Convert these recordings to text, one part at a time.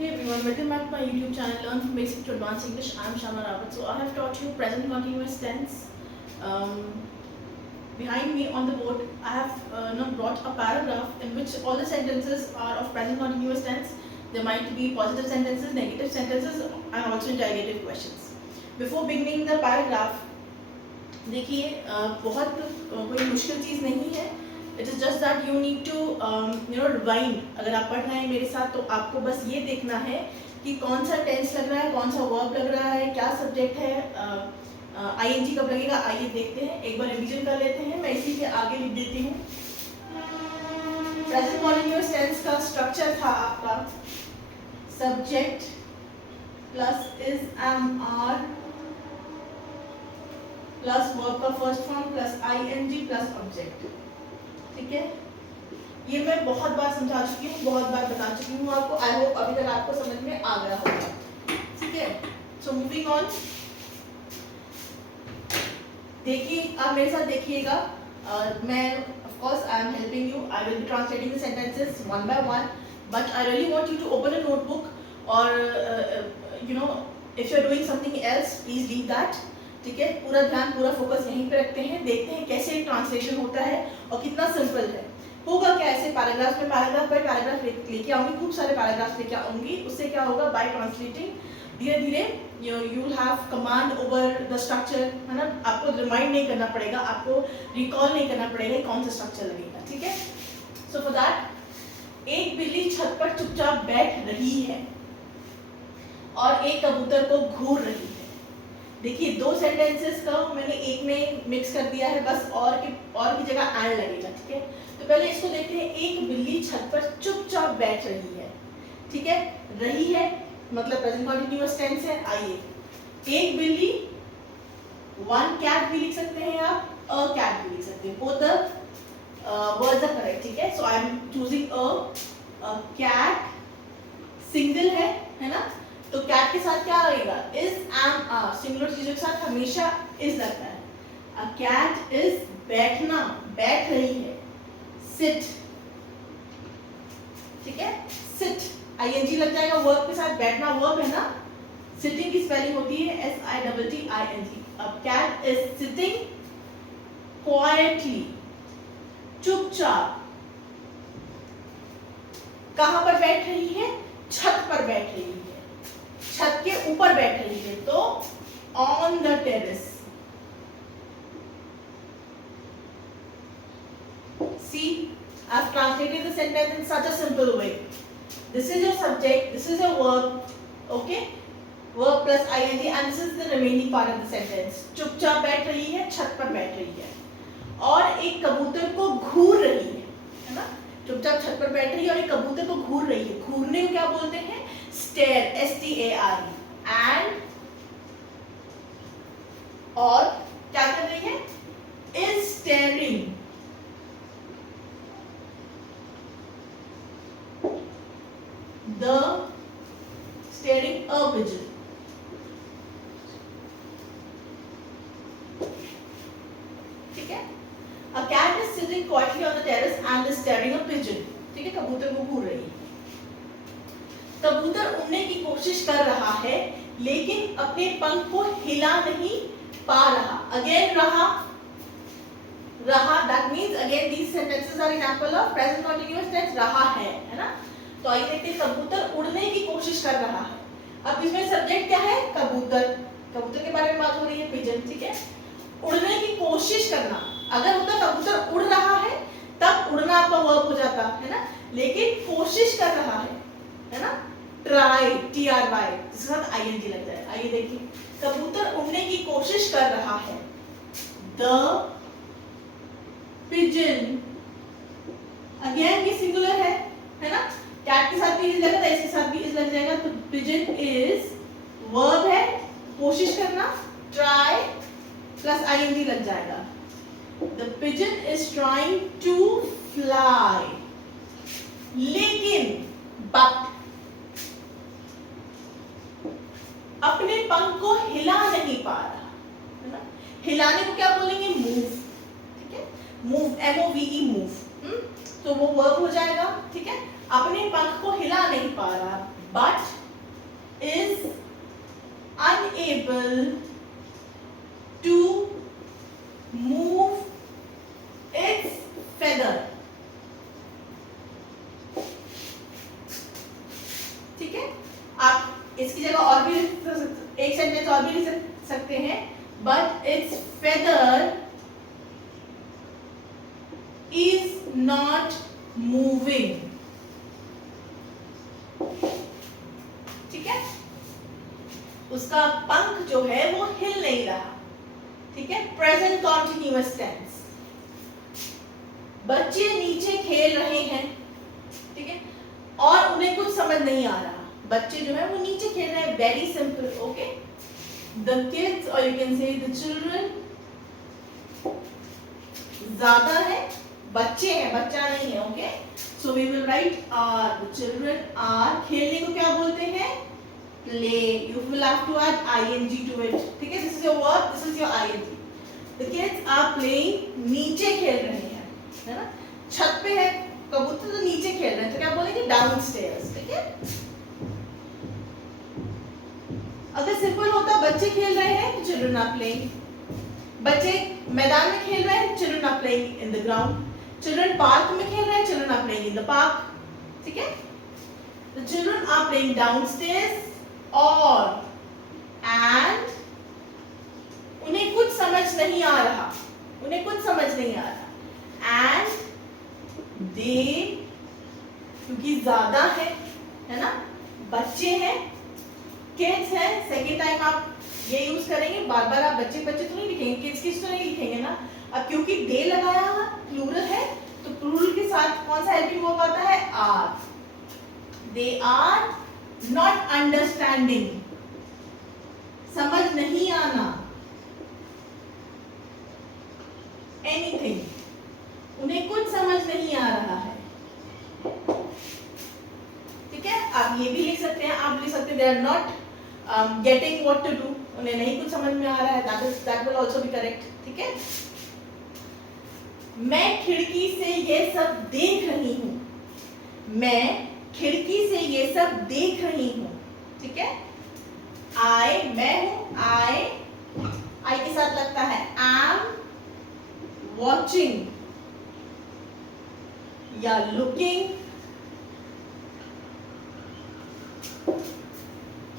Hey everyone, welcome back to my YouTube channel Learn from Basic to Advanced English. I am Shama Rawat. So I have taught you present continuous tense. Behind me on the board, I have now brought a paragraph in which all the sentences are of present continuous tense. There might be positive sentences, negative sentences, and also interrogative questions. Before beginning the paragraph, देखिए बहुत कोई मुश्किल चीज़ नहीं है. It is just that you need to rewind. अगर आप पढ़ रहे हैं मेरे साथ तो आपको बस ये देखना है कि कौन सा टेंस लग रहा है, कौन सा वर्ब लग रहा है, क्या सब्जेक्ट है, आईएनजी कब लगेगा. आइए देखते हैं, एक बार रिवीजन कर लेते हैं. मैं इसी के आगे लिख देती हूँ. प्रेजेंट कॉन्टिन्यूअस टेंस का स्ट्रक्चर था आपका subject plus is am are plus verb का first form plus ING plus object. ठीक है, ये मैं बहुत बार समझा चुकी हूँ, बहुत बार बता चुकी हूँ आपको. आई होप अभी तक आपको समझ में आ गया होगा. ठीक है, सो मूविंग ऑन. देखिए, आप मेरे साथ देखिएगा. मैं of course I am helping you. I will be translating the sentences one by one, but I really want you to open a notebook और you know if you are doing something else please leave that. ठीक है, पूरा ध्यान, पूरा focus यहीं पे रखते हैं. देखते हैं कैसे ट्रांसलेशन होता है और कितना सिंपल है. होगा क्या, ऐसे पैराग्राफ पे पैराग्राफ बाय पैराग्राफ लेके आऊंगी, खूब सारे पैराग्राफ लेके आऊंगी. उससे क्या होगा, बाय ट्रांसलेटिंग धीरे धीरे you will have command over the structure, है ना. आपको रिमाइंड नहीं करना पड़ेगा, आपको रिकॉल नहीं करना पड़ेगा कौन सा स्ट्रक्चर लगेगा. ठीक है, सो फॉर दैट, एक बिल्ली छत पर चुपचाप बैठ रही है और एक कबूतर को घूर रही है. देखिए, दो सेंटेंसेस का मैंने एक में मिक्स कर दिया है, बस और की जगह एंड लगेगा. ठीक है, तो पहले इसको देखते हैं. एक बिल्ली छत पर चुपचाप बैठ रही है. ठीक है, रही है मतलब प्रेजेंट कंटीन्यूअस टेंस है. आइए, एक बिल्ली, वन कैट भी लिख सकते हैं आप, अ कैट भी लिख सकते हैं. Both the words are correct. ठीक है, so I am choosing a cat. Single है ना, तो कैट के साथ क्या आएगा, इज एम आर. सिंगुलर चीजों के साथ हमेशा इज लगता है. अ कैट इज बैठना, बैठ रही है. सिट. ठीक है, सिट आईएनजी लग जाएगा वर्ब के साथ. बैठना वर्ब है ना. सिटिंग की स्पेलिंग होती है SITTING. अब कैट इज सिटिंग क्वाइटली, चुपचाप. कहां पर बैठ रही है, छत पर बैठ रही है, छत के ऊपर बैठ रही है, तो on the terrace. See, I've translated the sentence in such a simple way. This is your subject, this is your verb, okay? Verb plus ing, and this is the remaining part of the sentence. चुपचाप बैठ रही है, छत पर बैठ रही है, और एक कबूतर को घूर रही है ना. चुपचाप छत पर बैठ रही है और एक कबूतर को घूर रही है. घूरने को क्या बोलते हैं, स्टेयर, STARE. एंड और क्या कर रही है, is staring. The staring a pigeon. ठीक है, a cat is sitting quietly on the terrace and is staring a pigeon. ठीक है, कबूतर को घूर रही है. कबूतर उड़ने की कोशिश कर रहा है लेकिन अपने पंख को हिला नहीं पा रहा. अगेन रहा, that means again these sentences are example of present continuous tense. रहा है ना. तो आइए देखते हैं, कबूतर उड़ने की कोशिश कर रहा है. अब इसमें सब्जेक्ट क्या है, कबूतर. कबूतर के बारे में बात हो रही है, पिजन. ठीक है, उड़ने की कोशिश करना. अगर होता कबूतर उड़ रहा है तब उड़ना आपका वर्ब हो जाता है ना, लेकिन कोशिश कर रहा है ना. ट्राई, TRY, जिसके साथ ING लग जाए. आइए देखिए, कबूतर उड़ने की कोशिश कर रहा है. द पिजन, अगेन ये सिंगुलर है ना. कैट के साथ भी इज लगा था, इसके साथ भी इज लग जाएगा. तो पिजन इज वर्ब है, कोशिश करना. ट्राई प्लस ING लग जाएगा. The pigeon is trying to fly, लेकिन बट अपने पंख को हिला नहीं पा रहा है ना. हिलाने को क्या बोलेंगे, मूव. ठीक है, मूव, MOVE, मूव. तो वो वर्ब हो जाएगा. ठीक है, अपने पंख को हिला नहीं पा रहा, but able to move its feather. ठीक है, आप इसकी जगह और भी एक सेंटेंस और भी लिख सकते हैं, but it's feather is not moving. ठीक है, उसका पंख जो है वो हिल नहीं रहा. ठीक है, प्रेजेंट कॉन्टिन्यूअस टेंस. बच्चे नीचे खेल रहे हैं. ठीक है, और उन्हें कुछ समझ नहीं आ रहा. बच्चे जो है वो नीचे खेल रहे हैं. Very simple. Okay, the kids और you can say the children. ज्यादा है, बच्चे हैं, बच्चा नहीं है. Okay, so we will write are. The children are. खेलने को क्या बोलते हैं? Play. You will have to add ING to it. ठीक है, this is your verb, this is your ING. The kids are playing. नीचे खेल रहे हैं, है ना. छत पे है कबूतर तो नीचे खेल रहे हैं, तो क्या बोलेंगे? डाउनस्टेयर्स. ठीक है, अगर सिंपल होता बच्चे खेल रहे हैं तो चिल्ड्रन आर प्लेइंग. बच्चे मैदान में खेल रहे हैं, children are playing in the ground. Children park में खेल रहे हैं, children are playing in the park. ठीक है, the children are playing downstairs. और एंड उन्हें कुछ समझ नहीं आ रहा. उन्हें कुछ समझ नहीं आ रहा. एंड दे, क्योंकि ज्यादा है ना, बच्चे हैं, किड्स है. सेकेंड टाइम आप ये यूज करेंगे, बार बार आप बच्चे बच्चे तो नहीं लिखेंगे, किड्स किड्स तो नहीं लिखेंगे ना. अब क्योंकि दे लगाया हुआ प्लूरल है, तो प्लूरल के साथ कौन सा हेल्पिंग वर्ब आता है? Are. They are not understanding. समझ नहीं आना एनीथिंग. उन्हें कुछ समझ नहीं आ रहा है. ठीक है, आप ये भी लिख सकते हैं. आप लिख सकते हैं they are not getting what to do. उन्हें नहीं कुछ समझ में आ रहा है. That will also be correct. ठीक है, मैं खिड़की से ये सब देख रही हूं. मैं खिड़की से ये सब देख रही हूं. ठीक है, आई, मैं हूं. आई के साथ लगता है एम वॉचिंग या लुकिंग.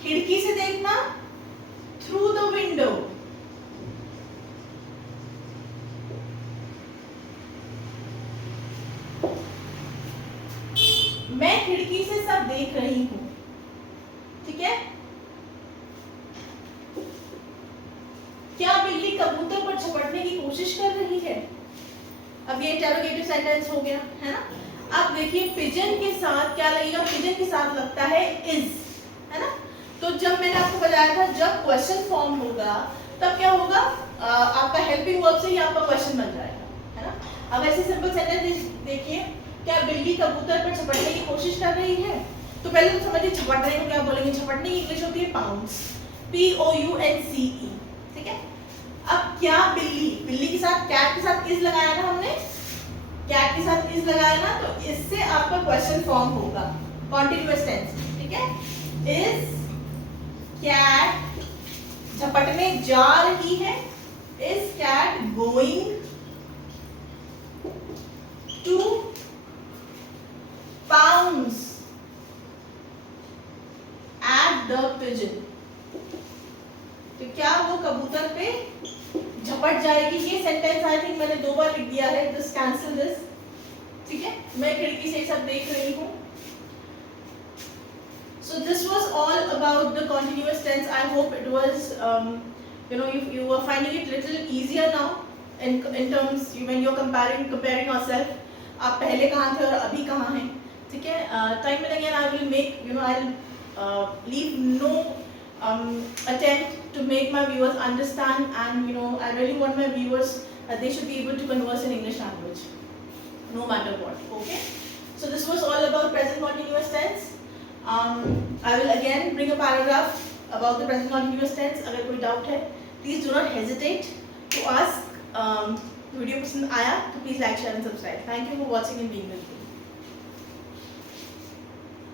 खिड़की से देखना, थ्रू द विंडो. मैं खिड़की से सब देख रही हूं. ठीक है, क्या बिल्ली कबूतर पर झपटने की कोशिश कर रही है? अब ये इंटरोगेटिव सेंटेंस हो गया, है ना. अब देखिए पिजन के साथ क्या लगेगा? पिजन के साथ लगता है इज, है ना. तो जब मैंने आपको बताया था जब क्वेश्चन फॉर्म होगा तब क्या होगा? आपका हेल्पिंग वर्ब से ही आपका क्वेश्चन बन जाएगा, है ना. अब ऐसे सिंपल सेंटेंस देखिए, क्या बिल्ली कबूतर पर झपटने की कोशिश कर रही है? तो पहले तो समझिए झपटने को क्या बोलेंगे. झपटने की इंग्लिश होती है पाउंस. POUNCE. ठीक है, अब क्या बिल्ली के साथ कैट के साथ इज लगाया ना हमने. कैट के साथ इज लगाया ना, तो इससे आपका क्वेश्चन फॉर्म होगा कॉन्टिन्यूअस टेंस. ठीक है, इज कैट झपटने जा रही है. Is cat going to pounce at the pigeon. तो क्या वो कबूतर पे झपट जाएगी? ये सेंटेंस आई थिंक मैंने 2 बार लिख दिया है. This cancel this. ठीक है, मैं खिड़की से सब देख रही हूँ. So this was all about the continuous tense. I hope it was you are finding it little easier now in terms when you're comparing yourself. आप पहले कहाँ थे और अभी कहाँ हैं. ठीक है, टाइम में again I will make I'll leave no attempt to make my viewers understand, and I really want my viewers they should be able to converse in English language no matter what. Okay, so this was all about present continuous tense. I will again bring a paragraph about the present continuous tense. अगर कोई doubt है please do not hesitate to ask. Video पसंद आया तो please like share and subscribe. Thank you for watching and being with me.